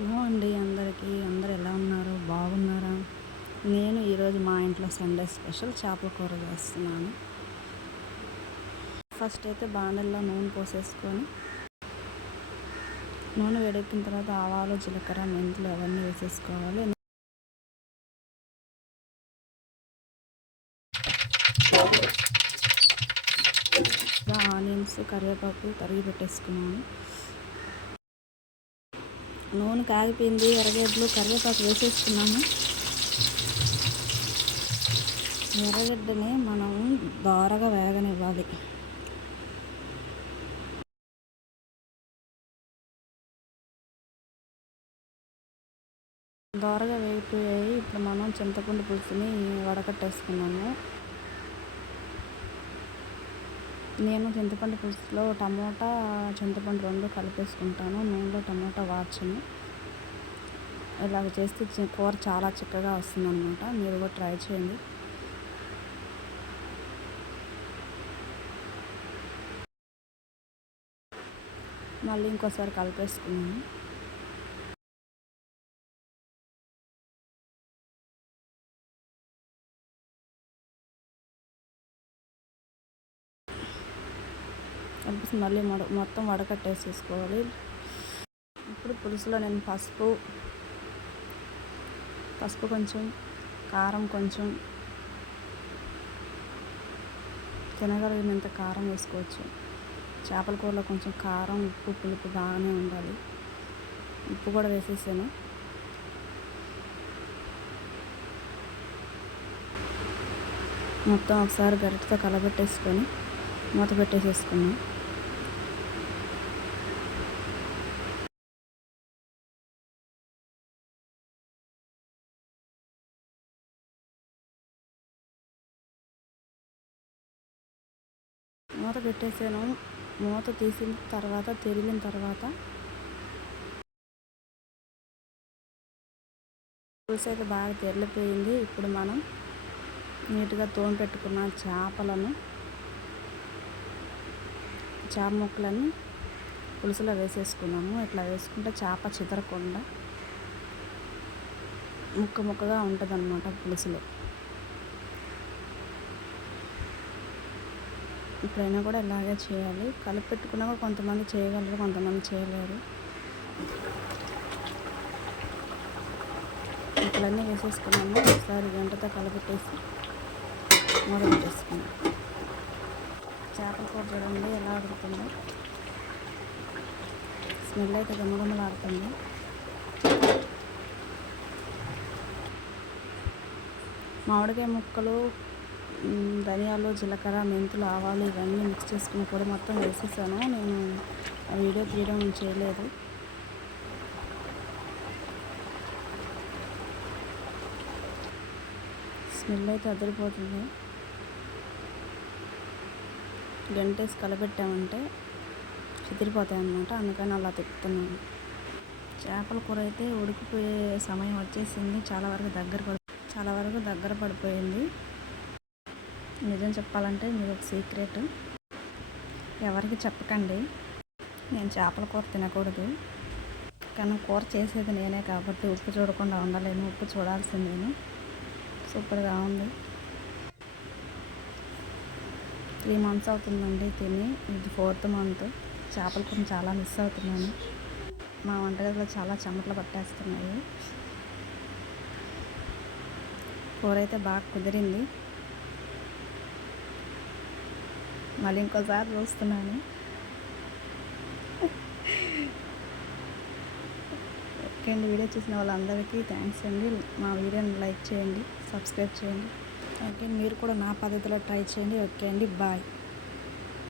Hello అండి అందరికీ. అందరు ఎలా ఉన్నారు? బాగున్నారా? నేను ఈరోజు మా ఇంట్లో సండే స్పెషల్ చేపల కూర చేస్తున్నాను. ఫస్ట్ అయితే బాండల్లో నూనె పోసేసుకొని నూనె వేడెక్కిన తర్వాత ఆవాలు, జీలకర్ర, మెంతులు అవన్నీ వేసేసుకోవాలి. ఆనియన్స్, కరివేపాకు తరిగి పెట్టేసుకున్నాను. నూనె కాగిపోయింది. ఎర్రగడ్డలు, కరివేపాకు వేసేసుకున్నాను. ఎర్రగడ్డని మనం దోరగా వేగనివ్వాలి. దోరగా వేగిపోయాయి. ఇప్పుడు మనం చింతపండు పులుసుని వడకట్టేసుకున్నాము. నేను చింతపండు పులుసులో టమోటా, చింతపండు రెండు కలిపేసుకుంటాను. నూనెలో టమోటా వాడ్చను. ఇలాగ చేస్తే కూర చాలా చిక్కగా వస్తుందన్నమాట. మీరు కూడా ట్రై చేయండి. మళ్ళీ ఇంకోసారి కలిపేసుకున్నాను. కలిపేసి మళ్ళీ మొత్తం వడకట్టేసేసుకోవాలి. ఇప్పుడు పులుసులో నేను పసుపు కొంచెం, కారం కొంచెం, తినగలిగినంత కారం వేసుకోవచ్చు. చేపల కూరలో కొంచెం కారం, ఉప్పు, పులుపు బాగానే ఉండాలి. ఉప్పు కూడా వేసేసాను. మొత్తం ఒకసారి గరిటతో కలబెట్టేసుకొని మూత పెట్టేసేసుకున్నాం. మూత పెట్టేసాను. మూత తీసిన తర్వాత తిరిగిన తర్వాత పులుసు అయితే బాగా తెరిలిపోయింది. ఇప్పుడు మనం నీట్గా తోమి పెట్టుకున్న చేప ముక్కలని పులుసులో వేసేసుకున్నాము. ఇట్లా వేసుకుంటే చేప చిదరకుండా ముక్కగా ఉంటుంది అన్నమాట పులుసులో. ఇప్పుడైనా కూడా ఇలాగే చేయాలి. కలిపి పెట్టుకున్నాక కొంతమంది చేయగలరు, కొంతమంది చేయలేరు. ముక్కలన్నీ వేసేసుకున్నాము. ఒకసారి గంటతో కలిపెట్టేసి మూత పెట్టేసుకున్నాం. చేపల కూర చూడండి ఎలా ఉడుకుతుందో. స్మెల్ అయితే గుమగుమలాడుతుంది. మామిడికాయ ముక్కలు, ధనియాలు, జీలకర్ర, మెంతులు, ఆవాలు ఇవన్నీ మిక్స్ చేసుకుని కూడా మొత్తం వేసేసాను. నేను ఆ వీడియో తీయడం చేయలేదు. స్మెల్ అయితే అదిరిపోతుంది. గంటేసి కలపెట్టామంటే చితిరిపోతాయి అన్నమాట. అందుకని అలా తిప్పుతున్నాను. చేపల కూర అయితే ఉడికిపోయే సమయం వచ్చేసింది. చాలా వరకు దగ్గర పడిపోయింది. నిజం చెప్పాలంటే మీరు ఒక సీక్రెట్ ఎవరికి చెప్పకండి. నేను చేపల కూర తినకూడదు, కానీ కూర చేసేది నేనే కాబట్టి ఉప్పు చూడకుండా ఉండలేను. ఉప్పు చూడాల్సిందేను. సూపర్గా ఉంది. 3 months అవుతుందండి తిని. ఇది 4th month. చేపల కూర చాలా మిస్ అవుతున్నాను. మా వంటగదిలో చాలా చెమటలు పట్టేస్తున్నాయి. కూర అయితే బాగా కుదిరింది. మళ్ళీ ఇంకోసారి చూస్తున్నాను. ఓకే అండి, వీడియో చూసిన వాళ్ళందరికీ థ్యాంక్స్ అండి. మా వీడియోని లైక్ చేయండి, సబ్స్క్రైబ్ చేయండి. ఓకే, మీరు కూడా నా పద్ధతిలో ట్రై చేయండి. ఓకే అండి, బాయ్.